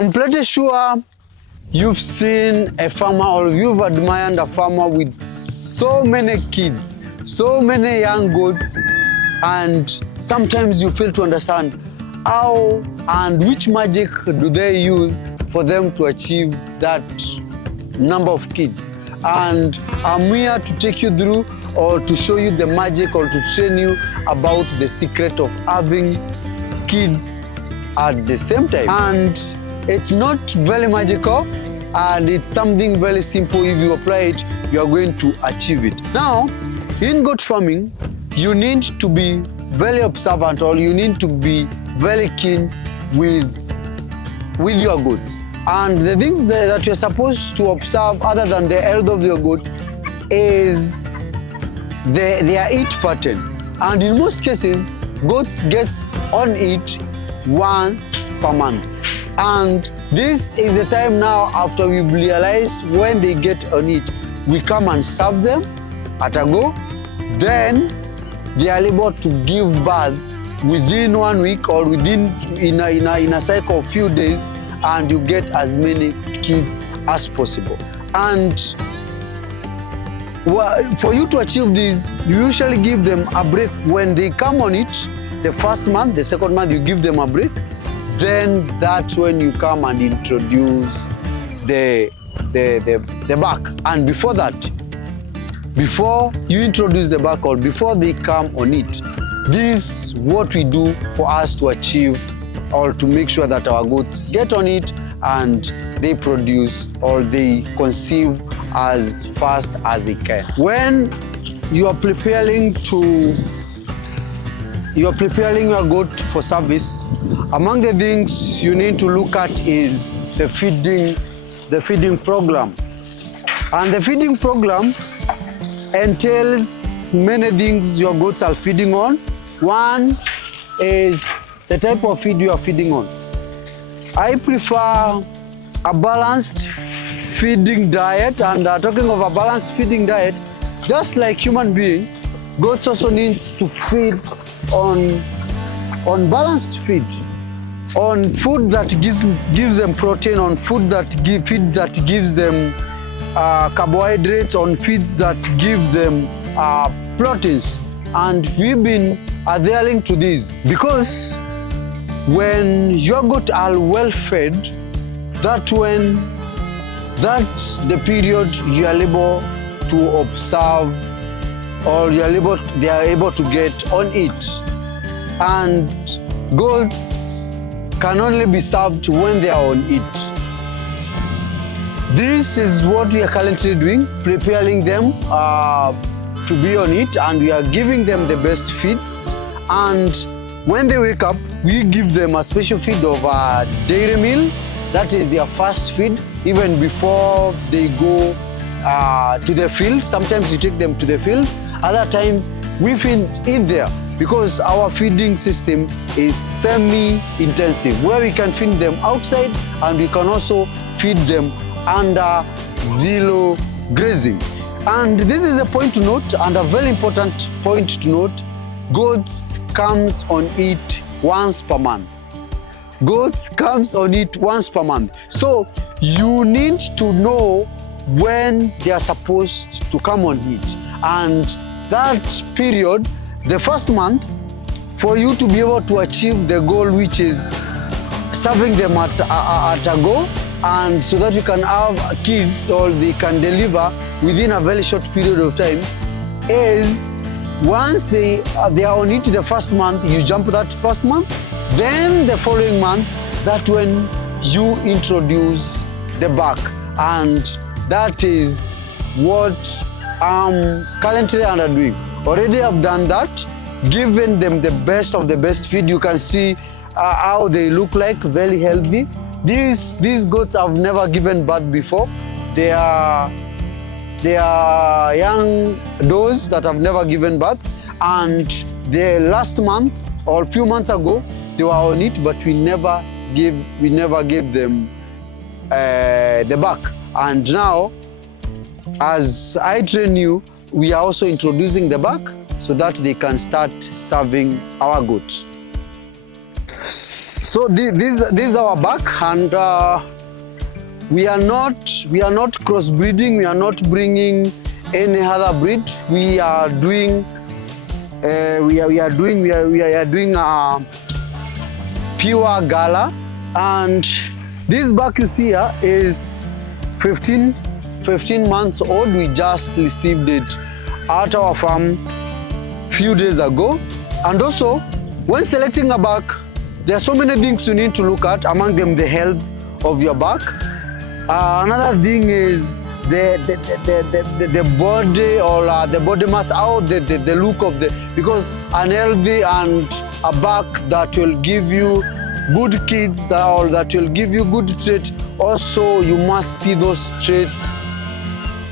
I'm pretty sure you've seen a farmer or you've admired a farmer with so many kids, so many young goats, and sometimes you fail to understand how and which magic do they use for them to achieve that number of kids. And I'm here to take you through or to show you the magic or to train you about the secret of having kids at the same time. And it's not very magical, and it's something very simple. If you apply it, you are going to achieve it. Now, in goat farming, you need to be very observant, or you need to be very keen with your goats. And the things that you're supposed to observe other than the health of your goat is their eat pattern. And in most cases, goats get on eat once per month. And this is the time now after we've realized when they get on it, we come and serve them at a go. Then they are able to give birth within 1 week or within in a cycle of few days, and you get as many kids as possible. And for you to achieve this, you usually give them a break when they come on it. The first month, the second month, you give them a break. Then that's when you come and introduce the back. And before that, before you introduce the back or before they come on it, this is what we do for us to achieve or to make sure that our goats get on it and they produce or they conceive as fast as they can. When you are preparing your goat for service, among the things you need to look at is the feeding program. And the feeding program entails many things your goats are feeding on. One is the type of feed you are feeding on. I prefer a balanced feeding diet, and talking of a balanced feeding diet, just like human being, goats also need to feed on balanced feed, on food that gives them protein, on food that gives them carbohydrates, on feeds that give them proteins. And we've been adhering to this because when your goat are well fed, that's the period you are able to observe, or they are able to get on it. And goats can only be served when they are on it. This is what we are currently doing, preparing them to be on it, and we are giving them the best feeds. And when they wake up, we give them a special feed of a dairy meal. That is their first feed, even before they go to the field. Sometimes we take them to the field. Other times we feed in there, because our feeding system is semi-intensive, where we can feed them outside and we can also feed them under zero grazing. And this is a point to note, and a very important point to note: goats comes on it once per month. Goats comes on it once per month. So you need to know when they are supposed to come on it. And that period, the first month, for you to be able to achieve the goal, which is serving them at a go, and so that you can have kids or they can deliver within a very short period of time, is once they are on it the first month, you jump that first month. Then the following month, that's when you introduce the back. And that is what I'm currently underdoing. Already I've done that, given them the best of the best feed. You can see how they look like, very healthy. These goats have never given birth before. They are young does that have never given birth. And the last month or a few months ago, they were on it, but we never gave them the back. And now, as I train you, we are also introducing the back so that they can start serving our goats. So this is our back, and we are not crossbreeding. We are not bringing any other breed. We are doing pure Gala, and this back you see here is 15 months old. We just received it at our farm few days ago. And also, when selecting a back, there are so many things you need to look at, among them the health of your back. Another thing is the body, or the body mass, how the look of the, because unhealthy and a back that will give you good kids, that will give you good traits, also you must see those traits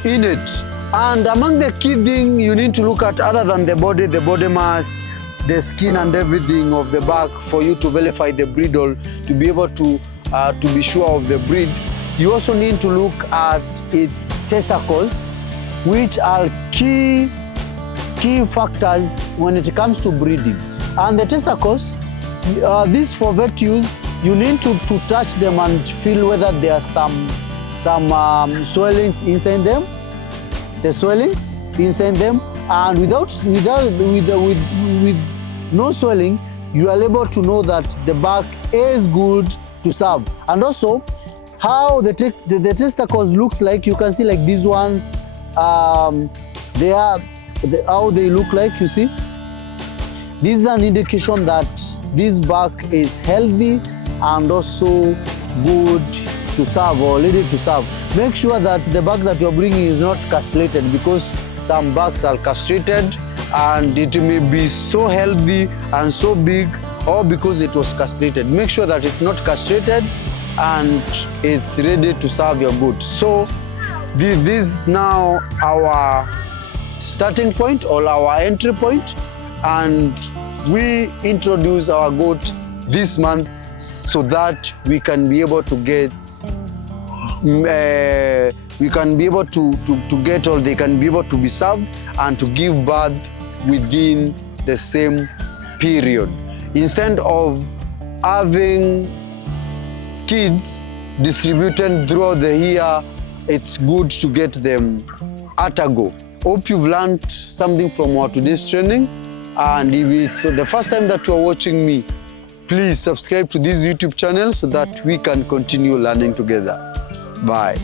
in it. And among the key thing you need to look at, other than the body mass, the skin and everything of the back, for you to verify the breed or to be able to be sure of the breed, you also need to look at its testicles, which are key factors when it comes to breeding. And the testicles, this for vet use, you need to touch them and feel whether there are some swellings inside them. The swellings inside them, and with no swelling, you are able to know that the back is good to serve. And also, how the testicles looks like, you can see like these ones, how they look like, you see. This is an indication that this back is healthy and also good to serve or ready to serve. Make sure that the back that you're bringing is not castrated, because some backs are castrated and it may be so healthy and so big, or because it was castrated. Make sure that it's not castrated and it's ready to serve your goat. So this is now our starting point or our entry point, and we introduce our goat this month so that we can be able to get or they can be able to be served and to give birth within the same period. Instead of having kids distributed throughout the year, it's good to get them at a go. Hope you've learned something from our today's training, and if it's the first time that you're watching me, please subscribe to this YouTube channel so that we can continue learning together. Bye.